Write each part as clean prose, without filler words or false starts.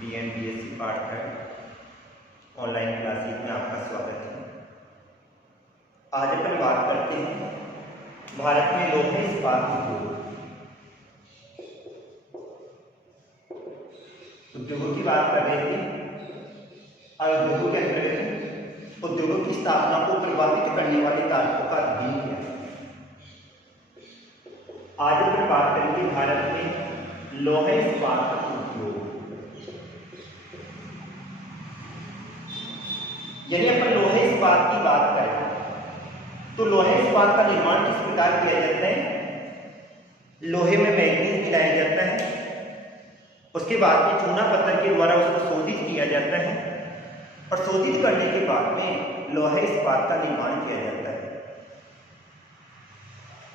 BN BSc part 3 online classes में आपका स्वागत है। आज अपन बात करते हैं भारत में लोहे इस्पात उद्योगों की बात कर रहे थे और उद्योगों के अंतर्गत उद्योगों की स्थापना को प्रभावित करने वाले कारकों का अध्ययन किया। आज अपन बात करेंगे भारत में लोहे इस्पात उद्योग, यदि अपन लोहे इस्पात की बात करें तो लोहे इस्पात का निर्माण किस प्रकार किया जाता है। लोहे में मैग्नीज मिलाया जाता है, उसके बाद में चूना पत्थर के द्वारा उसको शोधित किया जाता है और शोधित करने के बाद में लोहे इस्पात का निर्माण किया जाता है।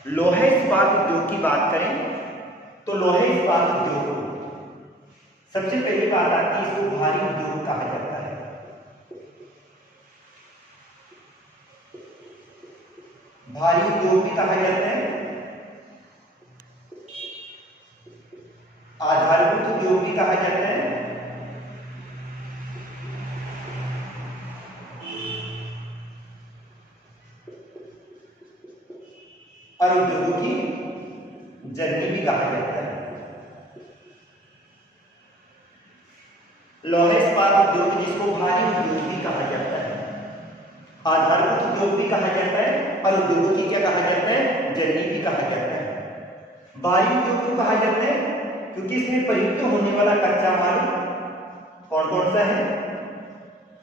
लोहे इस्पात उद्योग की बात करें तो लोहे इस्पात उद्योग सबसे पहली बात आती है, इसको भारी उद्योग कहा जाता है। भारी उद्योग भी कहा जाता है, आधारभूत उद्योग भी कहा जाता है, और उद्योगों की जननी भी कहा जाता है। लोहे इस्पात उद्योग जिसको भारी उद्योग भी कहा जाता है, आधारभूत उद्योग भी कहा जाता है और उद्योगों की क्या कहा जाता है, जननी भी कहा जाता है। भारी उद्योग क्यों कहा जाता है, क्योंकि इसमें प्रयुक्त होने वाला कच्चा माल कौन कौन सा है,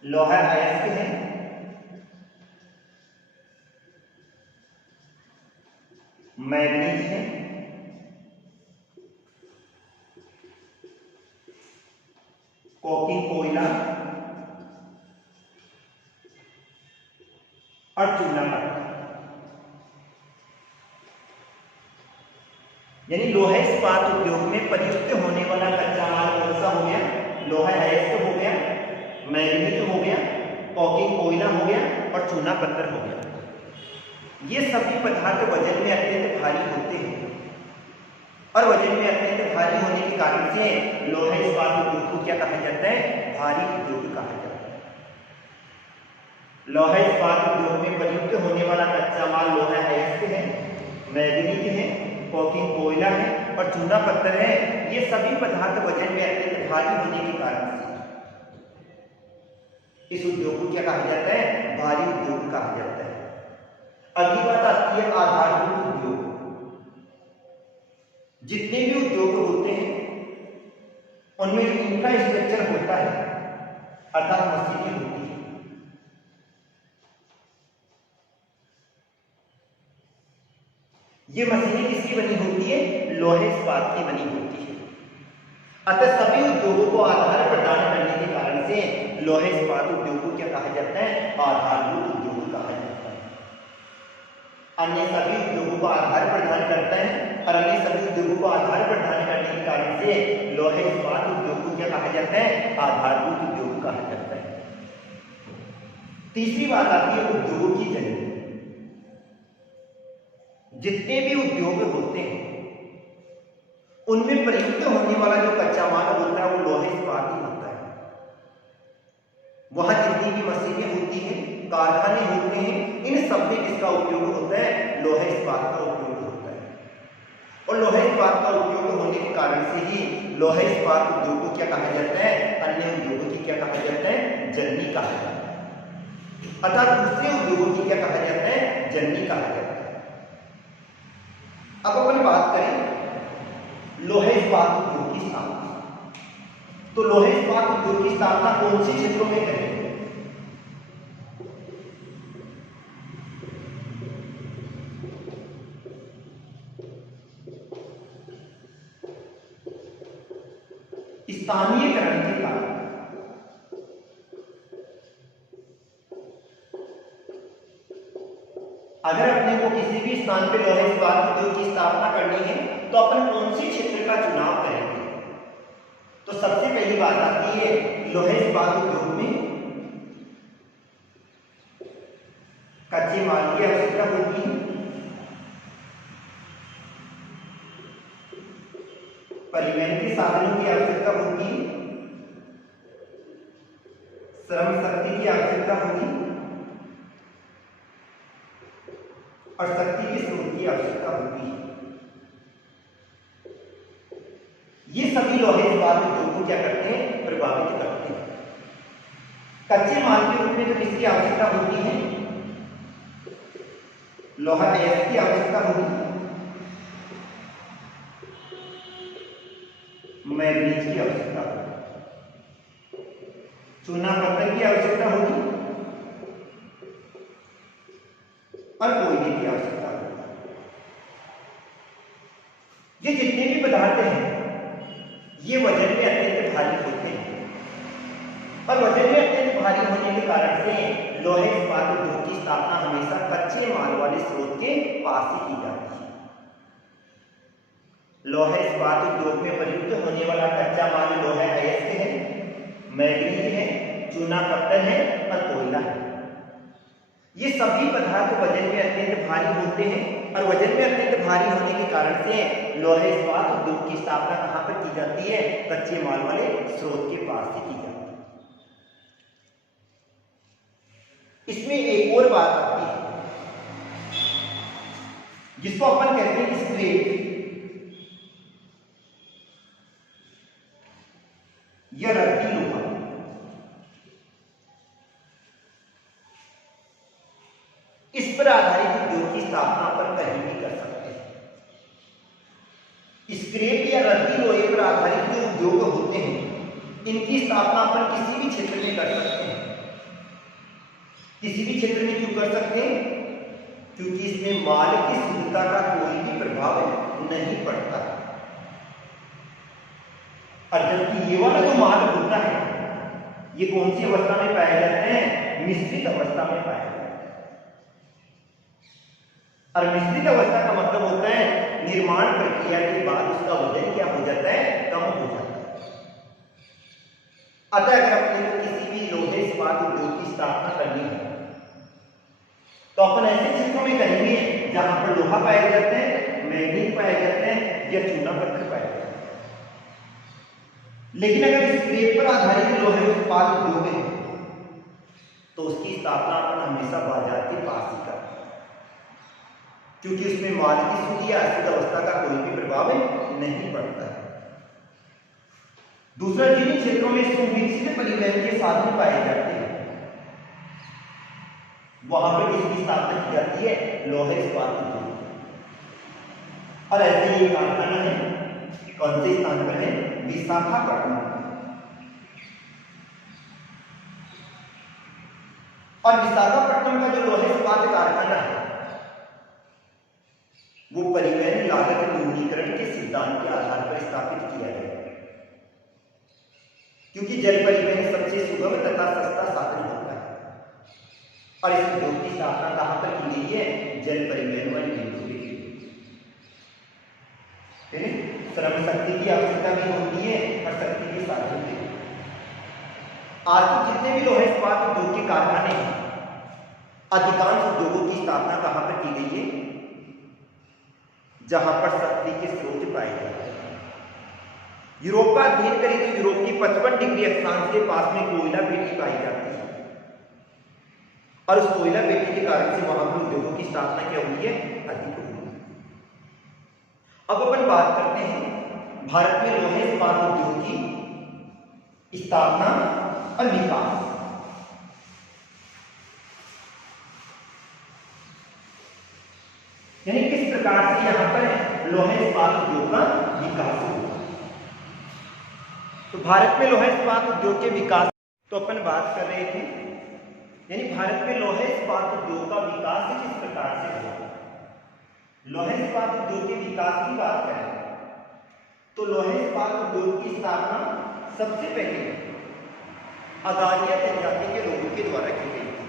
लोहा अयस्क है, मैग्नीज है, कोकिंग कोयला और चूना पत्थर। यानी लोहे इस्पात उद्योग में प्रयुक्त होने वाला कच्चा माल कौन सा हो गया, लोहा अयस्क हो गया, मैग्नीज हो गया, कोकिंग कोयला हो गया और चूना पत्थर हो गया। ये सभी पदार्थ वजन में अत्यंत भारी होते हैं और वजन में अत्यंत भारी होने के कारण से लोहे इस्पात उद्योग को क्या कहा जाता है, भारी उद्योग कहा जाता है। लोहे इस्पात उद्योग में प्रयुक्त होने वाला कच्चा माल लोहा अयस्क है, मैग्नीज है, कोकिंग कोयला है और चूना पत्थर है। ये सभी पदार्थ वजन में अत्यंत भारी होने के कारण से इस उद्योग को क्या कहा जाता है, भारी उद्योग कहा जाता है। अगली बात आती है आधारभूत उद्योग। जितने भी उद्योग होते हैं उनमें जो इंफ्रास्ट्रक्चर होता है अर्थात मशीनें होती है, ये मशीनें किसकी बनी होती है, लोहे इस्पात की बनी होती है। अतः सभी उद्योगों को आधार प्रदान करने के कारण से लोहे इस्पात उद्योग को क्या कहा जाता है, आधारभूत उद्योग कहा जाता है। अन्य सभी उद्योगों को आधार प्रदान करता है और अन्य सभी उद्योगों को आधार प्रदान करने के कारण से लोहे इस्पात उद्योग को क्या कहा जाता है, आधारभूत उद्योग कहा जाता है। तीसरी बात आती है उद्योगों की जननी। जितने भी उद्योग होते हैं उनमें प्रयुक्त होने वाला जो कच्चा माल होता है वो लोहे इस्पात ही होता है। वहां जितनी भी मशीनें होती हैं, कारखाने होते हैं, इन सब में किसका उपयोग होता है, लोहे इस्पात का उपयोग होता है। और लोहे इस्पात का उपयोग होने के कारण से ही लोहे इस्पात उद्योग को क्या कहा जाता है, अन्य उद्योगों की क्या कहा जाता है, जननी कहा जाता है। अर्थात दूसरे उद्योगों की क्या कहा जाता है, जननी कहा जाता है। अब अपन बात करें लोहे इस्पात उद्योग की स्थापना, तो लोहे इस्पात उद्योग की स्थापना कौन से क्षेत्रों में करें, स्थानीयकरण के कारण। अगर अपने को किसी भी स्थान पे लोहे इस्पात उद्योग की स्थापना करनी है तो अपन कौन से क्षेत्र का चुनाव करेंगे। तो सबसे पहली बात आती है लोहे इस्पात उद्योग में कच्चे माल की आवश्यकता होती है, परिवहन के साधनों की आवश्यकता होती है की आवश्यकता होगी और शक्ति के स्रोत की आवश्यकता होती है। ये सभी लोहे इस्पात उद्योग को क्या करते हैं, प्रभावित करते हैं। कच्चे माल के रूप में तो किसकी आवश्यकता होती है, लोहा अयस्क की आवश्यकता होगी, मैग्नीज की आवश्यकता होगी, चूना पत्थर की आवश्यकता होगी और कोयले की आवश्यकता होगी। ये जितने भी पदार्थ हैं ये वजन में अत्यंत भारी होते हैं और वजन में अत्यंत भारी होने के कारण से लोहे इस्पात उद्योग की स्थापना हमेशा कच्चे माल वाले स्रोत के पास ही की जाती है। लोहे इस्पात उद्योग में प्रयुक्त होने वाला कच्चा माल लोहा अयस्क है, मैग्नीज है, चूना पत्थर है और कोयला है। ये सभी पदार्थ वजन में अत्यंत भारी होते हैं और वजन में अत्यंत भारी होने के कारण से लोहे इस्पात उद्योग की स्थापना कहां पर की जाती है, कच्चे माल वाले स्रोत के पास ही की जाती है। इसमें एक और बात आती है जिसको अपन कहते हैं स्क्रैप या रद्दी लोहा। इस पर आधारित उद्योग की स्थापना पर कहीं भी कर सकते हैं। स्क्रैप या रद्दी लोहे पर आधारित जो उद्योग होते हैं इनकी स्थापना अपन किसी भी क्षेत्र में कर सकते हैं। किसी भी क्षेत्र में क्यों कर सकते हैं, क्योंकि इसमें माल की शुद्धता का कोई भी प्रभाव नहीं पड़ता। और जबकि ये वाला जो माल होता है ये कौन सी अवस्था में पाए जाते हैं, मिश्रित अवस्था में पाए जाते हैं। और मिश्रित अवस्था का मतलब होता है निर्माण प्रक्रिया के बाद उसका वजन क्या हो जाता है, कम हो जाता है। अतः अगर अपने को किसी भी लोहे इस्पात उद्योग की स्थापना करनी है तो अपन ऐसे क्षेत्रों में करेंगे जहां पर लोहा पाए जाते हैं, मैग्नीज पाए जाते हैं या चूना पत्थर पाए जाते हैं। लेकिन अगर स्क्रैप पर आधारित लोहे इस्पात उद्योग है तो उसकी स्थापना अपन हमेशा बाजार के पास ही करते हैं, क्योंकि उसमें माल की शुद्ध या अशुद्ध अवस्था का कोई भी प्रभाव नहीं पड़ता है। दूसरा, जिन क्षेत्रों में सुविकसित परिवहन के साधन पाए जाते हैं वहां पर इसकी स्थापना की जाती है लोहे इस्पात उद्योग। और ऐसे ही कारखाना है, कौन से स्थान पर है, विशाखापट्टनम। और विशाखापट्टनम का जो लोहे इस्पात कारखाना है वो परिवहन लागत न्यूनीकरण के सिद्धांत के आधार पर स्थापित किया गया है, क्योंकि जल परिवहन सबसे सुगम तथा सस्ता साधन होता है। और इस उद्योग की स्थापना कहां पर की गई है, जल परिवहन वाले बिंदु पे की गई। श्रम शक्ति की आवश्यकता भी होती है और शक्ति के साधन भी। आज तो जितने भी लोहे इस्पात उद्योग के कारखाने हैं अधिकांश उद्योगों की स्थापना कहां पर की गई है, जहां पर शक्ति के स्रोत पाए जाते हैं। यूरोप का अध्ययन करें तो यूरोप की 55 डिग्री अक्षांश के पास में कोयला पेटी पाई जाती है और उस कोयला पेटी के कारण से वहां पर उद्योगों की स्थापना क्या हुई है, अधिक हुई है। अब अपन बात करते हैं भारत में लोहे इस्पात उद्योग की स्थापना और विकास। यानी किस प्रकार से यहां पर लोहे इस्पात उद्योग का विकास हुआ। तो भारत में लोहे इस्पात उद्योग के विकास तो अपन बात कर रहे थे, यानी भारत में लोहे इस्पात उद्योग का विकास किस प्रकार से हुआ। लोहे इस्पात उद्योग के विकास की बात करें तो लोहे इस्पात उद्योग की स्थापना सबसे पहले अगारिया जनजाति के लोगों के द्वारा की गई थी।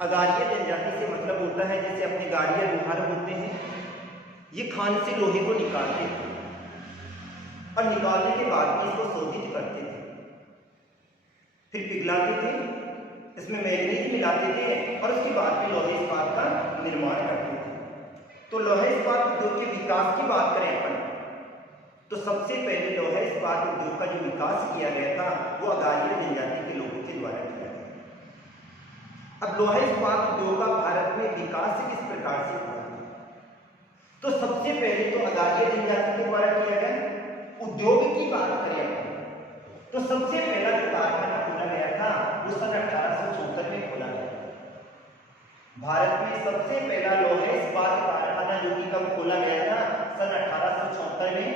अगारिया जनजाति से मतलब होता है जैसे अपने गाड़ियां लोहार होते हैं, ये खान से लोहे को निकालते थे और निकालने के बाद इसको शोधित करते थे, फिर पिघलाते थे, इसमें मैग्नीज मिलाते थे और उसके बाद में लोहे इस्पात का निर्माण करते थे। तो लोहे इस्पात उद्योग के विकास की बात करें अपन तो सबसे पहले लोहे इस्पात उद्योग का जो विकास किया गया था वो अगारिया जनजाति के लोगों के द्वारा किया गया। अब लोहा इस्पात उद्योग का भारत में विकास किस प्रकार से हुआ? तो सबसे पहले तो अदालती जनजाति के द्वारा किया गया। उद्योग की बात करें तो सबसे पहला जो कारखाना खोला गया था वो सन 1874 में खोला गया। भारत में सबसे पहला लोहा इस्पात कारखाना जो कि कब खोला गया था? सन 1874 में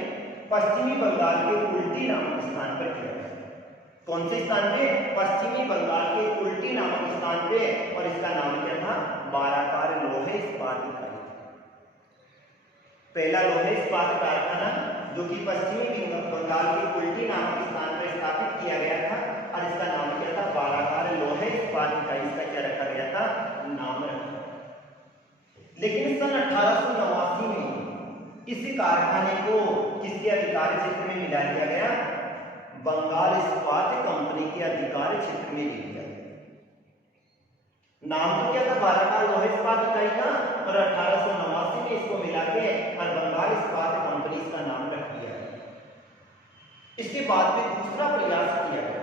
पश्चिमी बंगाल के कुल्टी नामक स्थान पर किया गया। कौन से स्थान पे? पश्चिमी बंगाल के कुल्टी नामक स्थान पे, और इसका नाम क्या था? बाराकार लोहा इस्पात इकाई। पहला लोहा इस्पात कारखाना जो कि पश्चिमी बंगाल के कुल्टी नामक स्थान पर स्थापित किया गया था, और इसका नाम क्या था? बाराकार लोहा इस्पात इकाई। इसका क्या रखा गया था? नाम रखा। लेकिन सन 1889 में इस कारखाने को किसके अधिकार क्षेत्र में मिला दिया गया? बंगाल इस्पात कंपनी के अधिकार क्षेत्र में ले लिया गया। नाम तो क्या था? बाराकार लोहा इस्पात इकाई का, और 1889 में इसको मिला के और बंगाल इस्पात कंपनी इसका नाम रख दिया गया। इसके बाद में दूसरा प्रयास किया गया,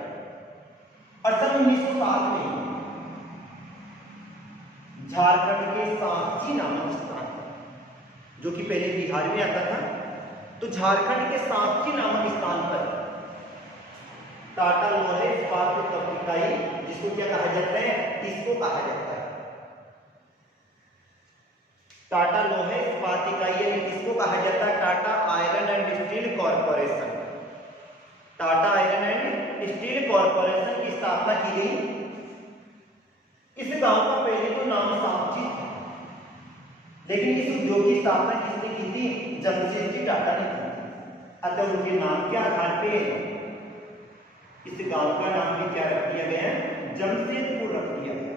और सन 1907 में झारखंड के सांची नामक स्थान जो कि पहले बिहार में आता था, तो झारखंड के सांची नामक स्थान पर टाटा लोहा इस्पात इकाई, जिसको क्या कहा जाता है? इसको कहा जाता है टाटा लोहा इस्पात इकाई, यानी किसको कहा जाता है? Tata iron and steel corporation. Tata iron and steel corporation की स्थापना की गई। इस गांव का पहले तो नाम सांची था, लेकिन इस उद्योग की स्थापना किसने की थी? जमशेदजी टाटा ने की थी। अतः उनके नाम के आधार पे इस गांव का नाम भी क्या रख दिया गया है? जमशेदपुर रख दिया गया।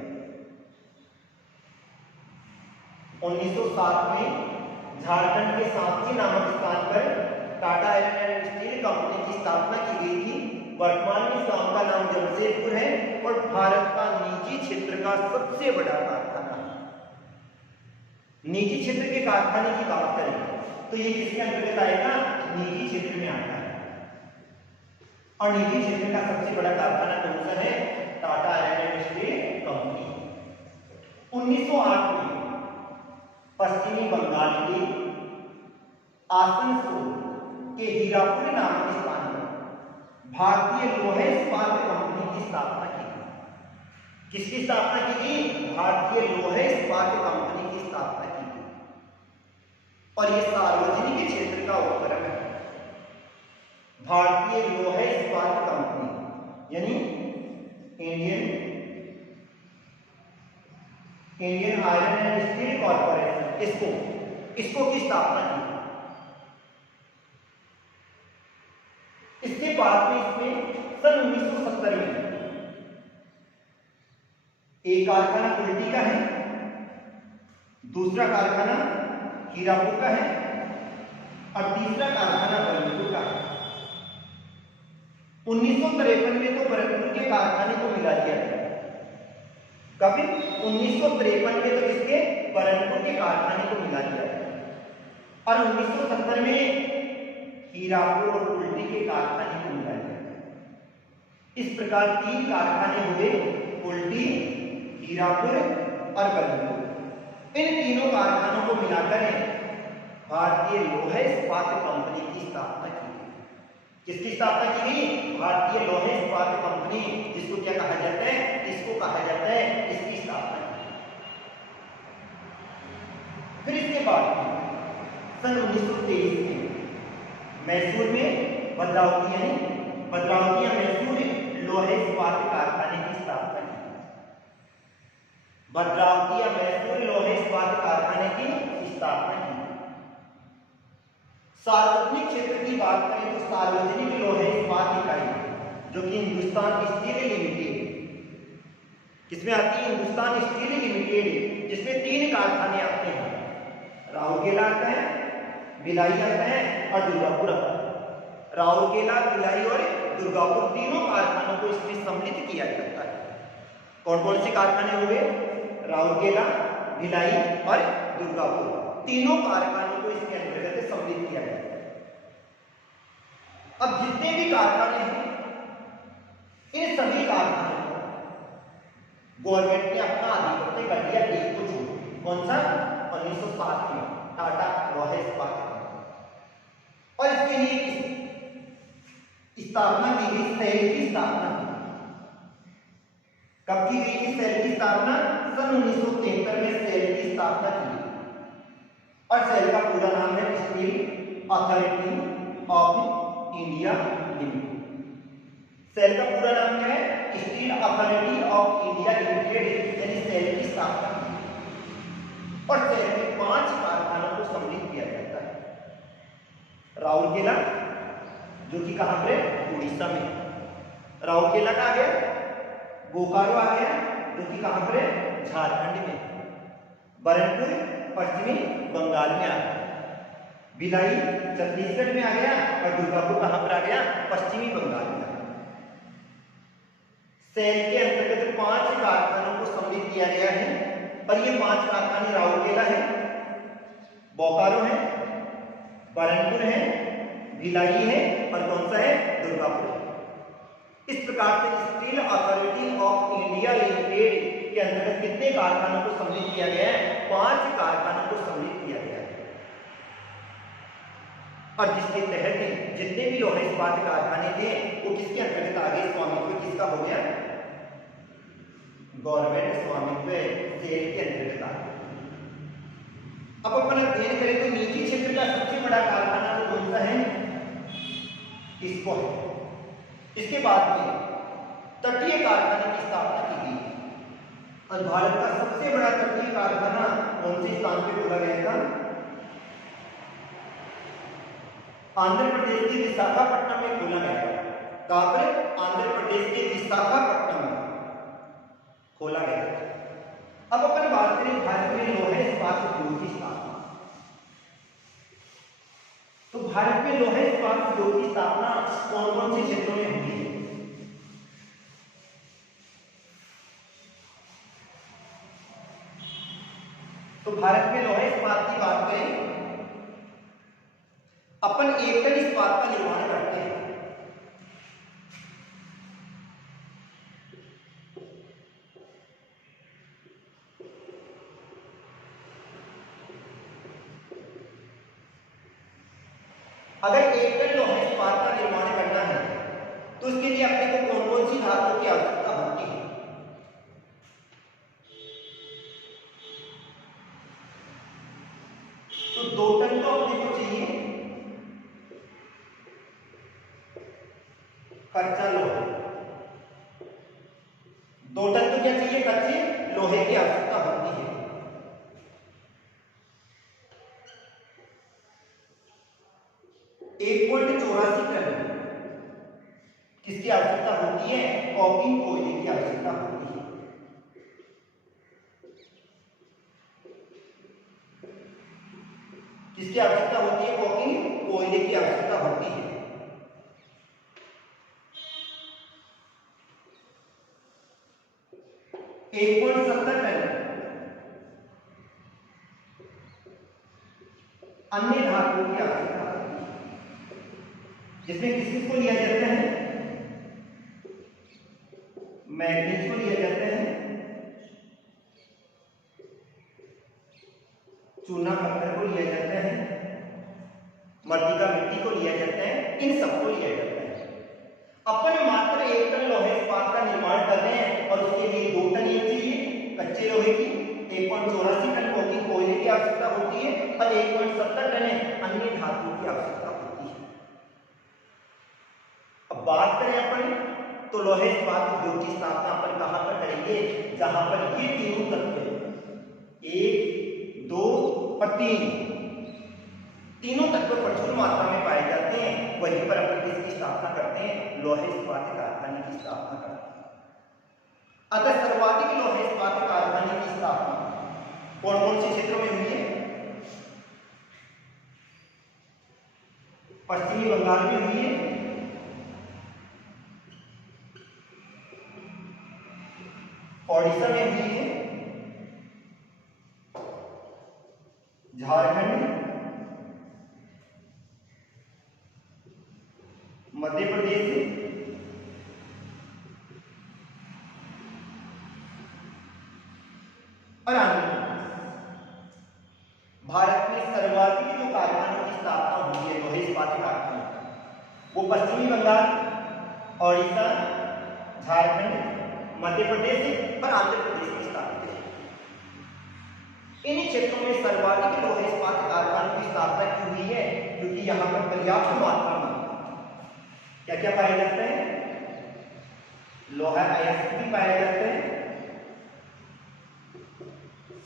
1907 में झारखंड के सांची नामक स्थान पर Tata iron and steel company की स्थापना की गई थी। वर्तमान में इस गांव का नाम जमशेदपुर है, और भारत का निजी क्षेत्र का सबसे बड़ा कारखाना। निजी क्षेत्र के कारखाने की बात करें तो ये किसके अंतर्गत आएगा? निजी क्षेत्र में आता है। और निजी क्षेत्र का सबसे बड़ा कारखाना कौन सा है? Tata iron and steel company. 1908 में पश्चिमी बंगाल के आसनसोल के हीरापुर नामक स्थान पर भारतीय लोहा इस्पात कंपनी की स्थापना की गई। किसकी स्थापना की गई? भारतीय लोहा इस्पात कंपनी की स्थापना की गई, और यह सार्वजनिक क्षेत्र का उपक्रम है। भारतीय लोहा इस्पात कंपनी यानी Indian iron and steel corporation, इसको की स्थापना की। इसके बाद में इसमें सन 1970 में एक कारखाना कुल्टी का है, दूसरा कारखाना हीरापुर का है, और तीसरा कारखाना बरनपुर का है। 1953 में तो बरनपुर के कारखाने को मिला दिया गया। कभी 1953 में तो इसके बरनपुर के कारखाने को मिला दिया गया, और 1970 में हीरापुर और कुल्टी के कारखाने को मिला दिया। इस प्रकार 3 कारखाने हुए, कुल्टी, हीरापुर और बरनपुर। इन तीनों कारखानों को मिलाकर भारतीय लोहा इस्पात कंपनी की स्थापना की गई। किसकी स्थापना की गई? भारतीय लोहा इस्पात कंपनी, जिसको क्या कहा जाता है? इसको कहा जाता है, इसकी स्थापना की। फिर इसके बाद सन 1923 में मैसूर में भद्रावती या मैसूर लोहा इस्पात कारखाने की स्थापना की। भद्रावती या मैसूर लोहा इस्पात कारखाने की स्थापना की। सार्वजनिक क्षेत्र की बात करें तो सार्वजनिक लोहा इस्पात इकाई जो कि हिंदुस्तान स्टील लिमिटेड, किसमें आती है? हिंदुस्तान स्टील लिमिटेड, जिसमें 3 कारखाने आते हैं। राउरकेला आता है, भिलाई आता है, और दुर्गापुर आता है। राउरकेला, भिलाई और दुर्गापुर तीनों कारखानों को इसमें सम्मिलित किया जाता है। कौन कौन से कारखाने हुए? राउरकेला, भिलाई और दुर्गापुर, तीनों कारखानों को इसके अंतर्गत सम्मिलित किया जाता है। अब जितने भी कारखाने हैं, इन सभी कारखानों को गवर्नमेंट ने अपना आधिपत्य कर लिया टीक को छोड़। कौन सा? 1907 में टाटा लौह इस्पात कंपनी। और इसके लिए स्थापना की गई, सेल की स्थापना। कब की गई थी सेल की स्थापना? सन 1973 में सेल की स्थापना की। और सेल का पूरा नाम है steel authority of India limited. SAIL का पूरा नाम क्या है? Steel authority of India limited, यानी सेल की स्थापना की। और सेल में 5 कारखानों को सम्मिलित किया जाता है। राउरकेला, जो कि कहां पर? उड़ीसा में। राउरकेला का आ गया, बोकारो आ गया, जो कि कहां पर? झारखंड में। बरनपुर पश्चिमी बंगाल में आ गया। भिलाई छत्तीसगढ़ में आ गया। और दुर्गापुर कहां पर आ गया? पश्चिमी बंगाल में। सेल के अंतर्गत 5 कारखानों को सम्मिलित किया गया है। और ये 5 कारखाने राउरकेला है, बोकारो है, बरनपुर है, भिलाई है, और कौन सा है? दुर्गापुर है। इस प्रकार से steel authority of India limited के अंतर्गत कितने कारखानों को सम्मिलित किया गया है? 5 कारखानों को सम्मिलित किया गया है। और जिसके तहत जितने भी लौह इस्पात कारखाने थे वो किसके अंतर्गत आ गए? स्वामित्व किसका हो गया? गवर्नमेंट स्वामित्व सेल के अंतर्गत आ गया। अब अपन अध्ययन करें तो निजी क्षेत्र का सबसे बड़ा कारखाना तो कौन सा है? इसको है। इसके बाद में तटीय कारखाने की स्थापना की गई। और भारत का सबसे बड़ा तटीय कारखाना कौन से स्थान पे खोला गया था? आंध्र प्रदेश के विशाखापट्टनम में खोला गया था। कहां पर? आंध्र प्रदेश के विशाखापट्टनम में खोला गया था। अब अपन बात करें भारत में लौह इस्पात उद्योग की स्थापना। तो भारत में लौह इस्पात उद्योग की स्थापना कौन कौन से क्षेत्रों में हुई है? तो भारत में लौह इस्पात की बात करें, अपन एकल इस्पात का निर्माण करते हैं। अगर एकल लौह इस्पात का निर्माण करना है तो उसके लिए अपने को कौन कौन सी धातुओं की आवश्यकता होती है? तो 2 टन तो अपने को चाहिए कच्चा लोहा। 2 टन तो क्या चाहिए? कच्चे लोहे की आवश्यकता होती है। 1.84 टन किसकी आवश्यकता होती है? कॉकिंग कोयले की आवश्यकता होती है। किसकी आवश्यकता होती है? कॉकिंग कोयले की आवश्यकता होती है। 1.70 टन अन्य धातुओं की आवश्यकता होती है, जिसमें किसको लिया जाता है? मैग्नीज को लिया जाता है, चूना पत्थर को लिया जाता है, मृतिका मिट्टी को लिया जाता है, इन सबको लिया जाता है। अपन मात्र 1 टन लोहे इस्पात का निर्माण कर रहे हैं और उसके लिए 2 टन ये चाहिए कच्चे लोहे की, 1.84 टन कॉकिंग कोयले की आवश्यकता होती है और 1.70 टन अन्य धातुओं की आवश्यकता होती है। अब बात करें अपन तो लोहे इस्पात उद्योग की स्थापना अपन कहां पर करेंगे? जहां पर ये तीनों तत्व 1, 2 और 3 तीनों तत्व प्रचुर मात्रा में पाए जाते हैं, वहीं पर अपन किसकी स्थापना करते हैं? लोहे इस्पात कारखाने की स्थापना करते हैं। अतः सर्वाधिक लोहे इस्पात कारखाने की स्थापना कौन कौन से क्षेत्रों में हुई है? पश्चिमी बंगाल में हुई है, ओडिशा में हुई है, झारखंड, मध्य प्रदेश और आंध्र प्रदेश। भारत में सर्वाधिक जो कारखानों की स्थापना हुई है लोहे इस्पात कारखानों, वो पश्चिमी बंगाल, ओडिशा, झारखंड, मध्य प्रदेश और आंध्र प्रदेश में स्थापित है। इन क्षेत्रों में सर्वाधिक लोहे इस्पात कारखानों की स्थापना की हुई है क्योंकि यहाँ पर पर्याप्त मात्रा में क्या क्या पाए जाते हैं, लोहा अयस्क भी पाए जाते हैं,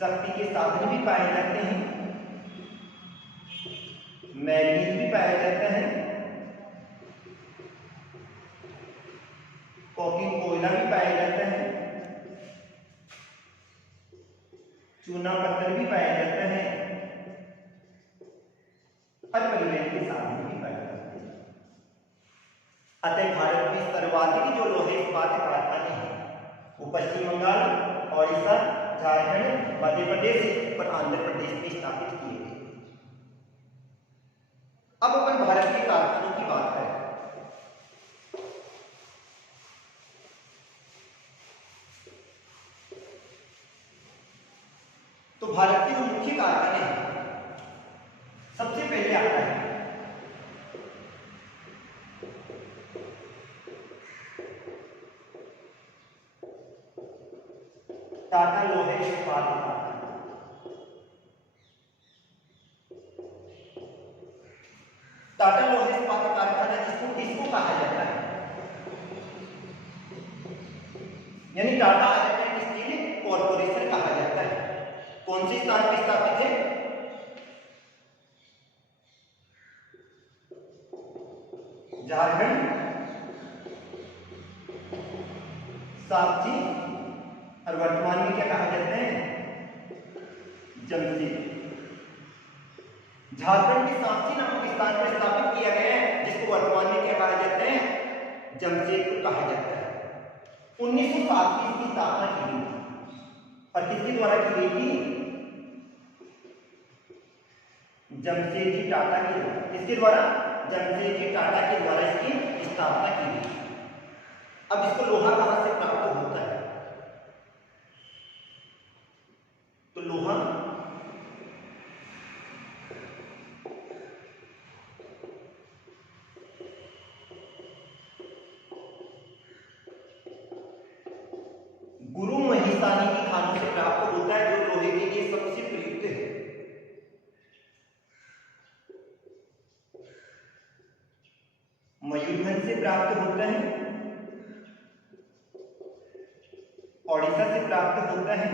शक्ति के साधन भी पाए जाते हैं, मैग्नीज भी पाए जाते हैं, कोकिंग कोयला भी पाया जाता है, चूना पत्थर भी पाया जाता है और परिवहन के साधन भी पाए जाते हैं। अतः भारत में सर्वाधिक जो लोहे इस्पात कारखाने हैं वो पश्चिम बंगाल, ओडिशा, झारखंड, मध्य प्रदेश और आंध्र प्रदेश में स्थापित किए गए। अब अपन भारत के कारखानों की बात करें तो भारत के जो मुख्य कारखाने हैं, सबसे पहले आता है टाटा लोहे इस्पात कारखाना। टाटा लोहे इस्पात कारखाना जिसको किसको कहा जाता है, यानी टाटा आयरन स्टील कॉर्पोरेशन कहा जाता है। कौन से स्थान पर स्थापित है, झारखंड, सांची और वर्तमान में क्या कहा जाता है, जमशेदपुर। झारखंड के सांची नामक स्थान पर स्थापित किया गया है जिसको वर्तमान में क्या कहा जाता है, जमशेदपुर कहा जाता है। 1907 में इसकी स्थापना की गई और किसके द्वारा की गई थी, जमशेदजी टाटा के द्वारा। किसके द्वारा, जमशेदजी टाटा के द्वारा इसकी स्थापना की गई। अब इसको लोहा कहां से प्राप्त होता है, तो लोहा गुरु महिसानी की खानों से प्राप्त होता है जो लोहे के लिए सबसे प्रयुक्त है। मयूरभंज से प्राप्त होता है, ओडिशा से प्राप्त होता है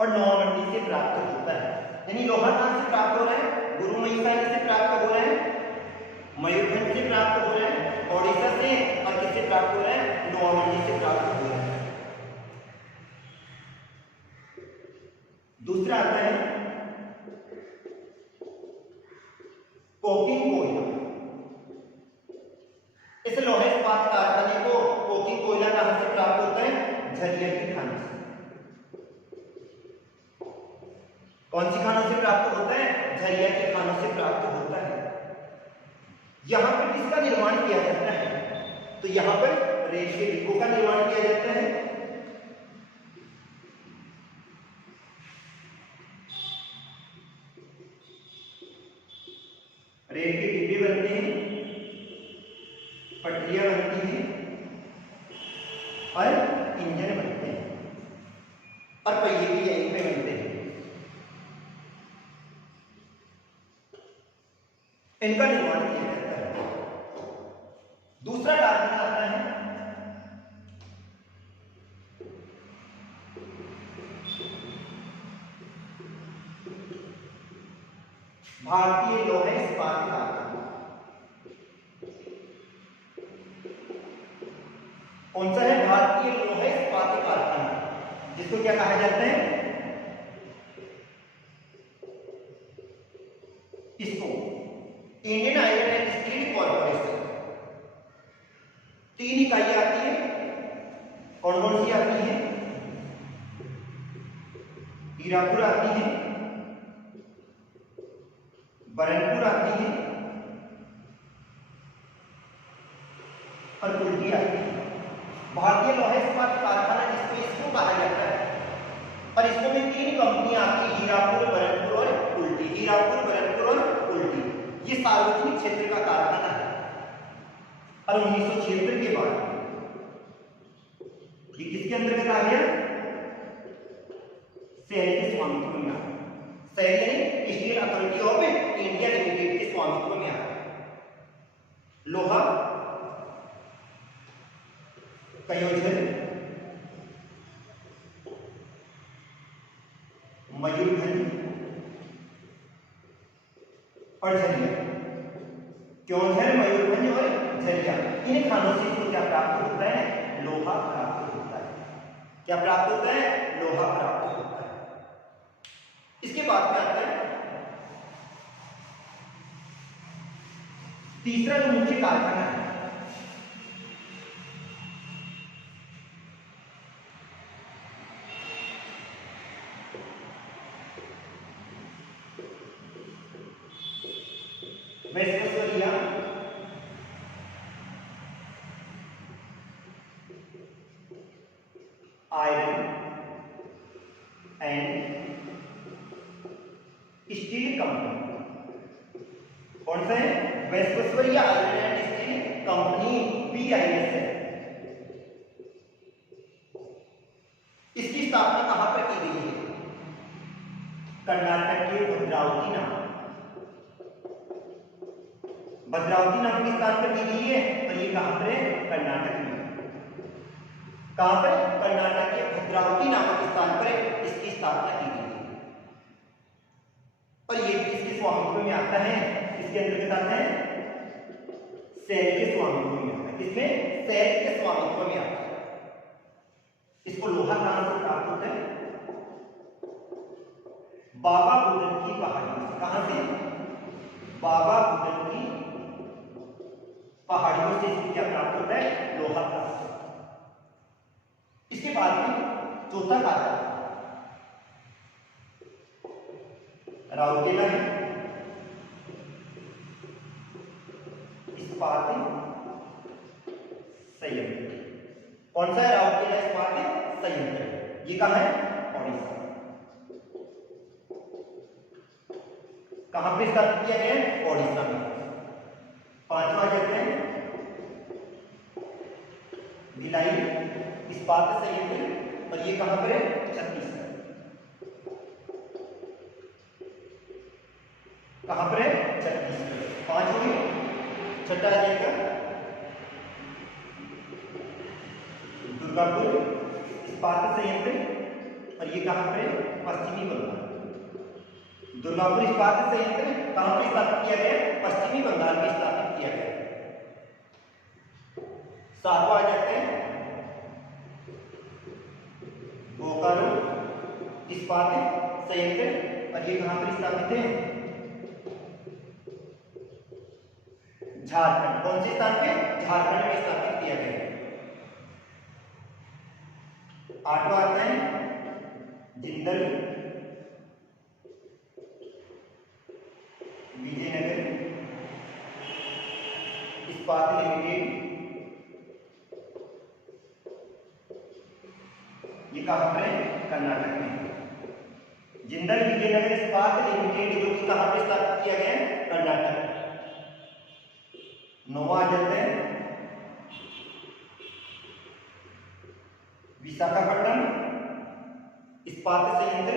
और नौमंडी से प्राप्त होता है। यानी लोहा कहां से प्राप्त हो रहा है, गुरु महिसानी से प्राप्त हो रहा है, मयूरभंज से प्राप्त हो रहा है, ओडिशा से, और किससे प्राप्त हो रहा है, नौमंडी से प्राप्त हो रहा है। दूसरा आता है कोकिंग कोयला। इस लोहे इस्पात कारखाने को कोकिंग कोयला कहां से प्राप्त होता है, झरिया की खानों से। कौन सी खानों से प्राप्त होता है, झरिया की खानों से प्राप्त होता है। यहां पर किसका निर्माण किया जाता है, तो यहां पर रेल के डिब्बों का निर्माण किया जाता है। रेल के डिब्बे बनते हैं, पटरियां बनती हैं और इंजन बनते हैं और पहिए भी यहीं पे बनते हैं। इनका निर्माण किया जाता है। दूसरा कारखाना आता है भारतीय लोहे इस्पात कारखाना। कौन सा है, भारतीय लोहे इस्पात कारखाना, जिसको क्या कहा जाता है, इसको Indian iron and steel corporation. 3 इकाइयां आती है, कौन कौन सी आती है, हीरापुर आती है, बरनपुर आती है और कुल्टी आती है। भारतीय लौह इस्पात कारखाना जिसको इसको कहा जाता है, और इसमें भी 3 कंपनियां आती है, हीरापुर, भरतपुर और उल्टी। हीरापुर, भरतपुर और उल्टी, ये सार्वजनिक क्षेत्र का कारखाना है। और 1976 के बाद ये किसके अंतर्गत आ गया? सेल के स्वामित्व में आ गया। सेल यानी steel authority of India limited के स्वामित्व में आ गया। लोहा, कयोझर, मयूरभंज और झरिया। क्योंझर, मयूरभंज और झरिया, इन खानों से इसको क्या प्राप्त होता है? लोहा प्राप्त होता है। क्या प्राप्त होता है? लोहा प्राप्त होता है। इसके बाद में आता है तीसरा जो मुख्य कारखाना है, Westphalia iron and steel company. कौन सा है? Westphalia iron and steel company, VIS है। इसकी स्थापना कहां पर की गई है? कर्नाटक के भद्रावती नाम के स्थान पर की गई है। और ये कहां पर है? कर्नाटक में। कहां पर? कर्नाटक के भद्रावती नामक स्थान पर इसकी स्थापना की गई है। और ये भी किसके स्वामित्व में आता है? इसके अंतर्गत आता है सेल के स्वामित्व में आता है। किसमें? सेल के स्वामित्व में आता है। इसको लोहा कहां से प्राप्त होता है? बाबा बुदन की पहाड़ियों से। कहां से? बाबा बुदन की पहाड़ियों से इसको क्या प्राप्त होता है? लोहा प्राप्त होता है। इसके बाद में चौथा कारखाना राउरकेला है, इस्पात संयंत्र। कौन सा है? राउरकेला इस्पात संयंत्र। ये कहां है? ओडिशा। कहां पर स्थापित किया गया है? ओडिशा में। पांचवा कहते हैं भिलाई इस्पात संयंत्र, और ये कहां पर है? छत्तीसगढ़। कहां पर है? छत्तीसगढ़। 5 हो गए। छठा आ जाएगा दुर्गापुर इस्पात संयंत्र, और ये कहां पर है? पश्चिमी बंगाल। दुर्गापुर इस्पात संयंत्र कहां पर स्थापित किया गया? पश्चिमी बंगाल में स्थापित किया गया। 7वां आ जाते हैं बोकारो इस्पात संयंत्र, और ये कहां पर स्थापित है? झारखंड। कौन से स्थान पे? झारखंड में स्थापित किया गया। 8वां आता है जिंदल विजयनगर इस्पात लिमिटेड, ये कहां पर है? कर्नाटक में। जिंदल विजयनगर इस्पात लिमिटेड जो कि कहां पर स्थापित किया गया है? कर्नाटक। 9वां आ जाता है विशाखापट्टनम इस्पात संयंत्र,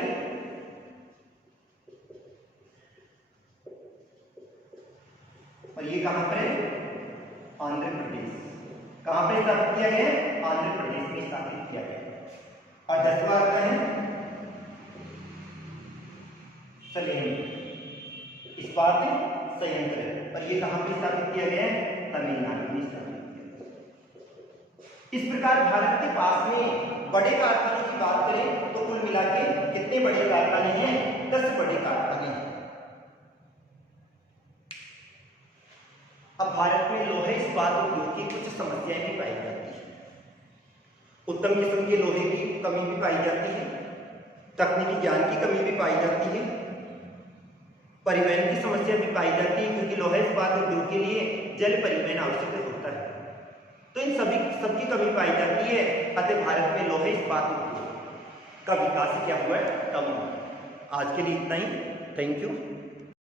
और ये कहां पर है? आंध्र प्रदेश। कहां पर स्थापित किया गया है? आंध्र प्रदेश में स्थापित किया गया। और 10वां आता है सलेम इस्पात संयंत्र, और ये कहां पर स्थापित किया गया है? तमिलनाडु में स्थापित किया। इस प्रकार भारत के पास में बड़े कारखानों की बात करें तो कुल मिला के कितने बड़े कारखाने हैं? 10 बड़े कारखाने हैं। अब भारत में लोहे इस्पात उद्योग की कुछ समस्याएं भी पाई जाती है। उत्तम किस्म के लोहे की कमी भी पाई जाती है, तकनीकी ज्ञान की कमी भी पाई जाती है, परिवहन की समस्या भी पाई जाती है, क्योंकि लोहा इस्पात उद्योग के लिए जल परिवहन आवश्यक होता है। तो इन सभी सबकी कमी पाई जाती है, अतः भारत में लौह इस्पात उद्योग का विकास क्या हुआ है, कम हुआ। आज के लिए इतना ही। Thank you.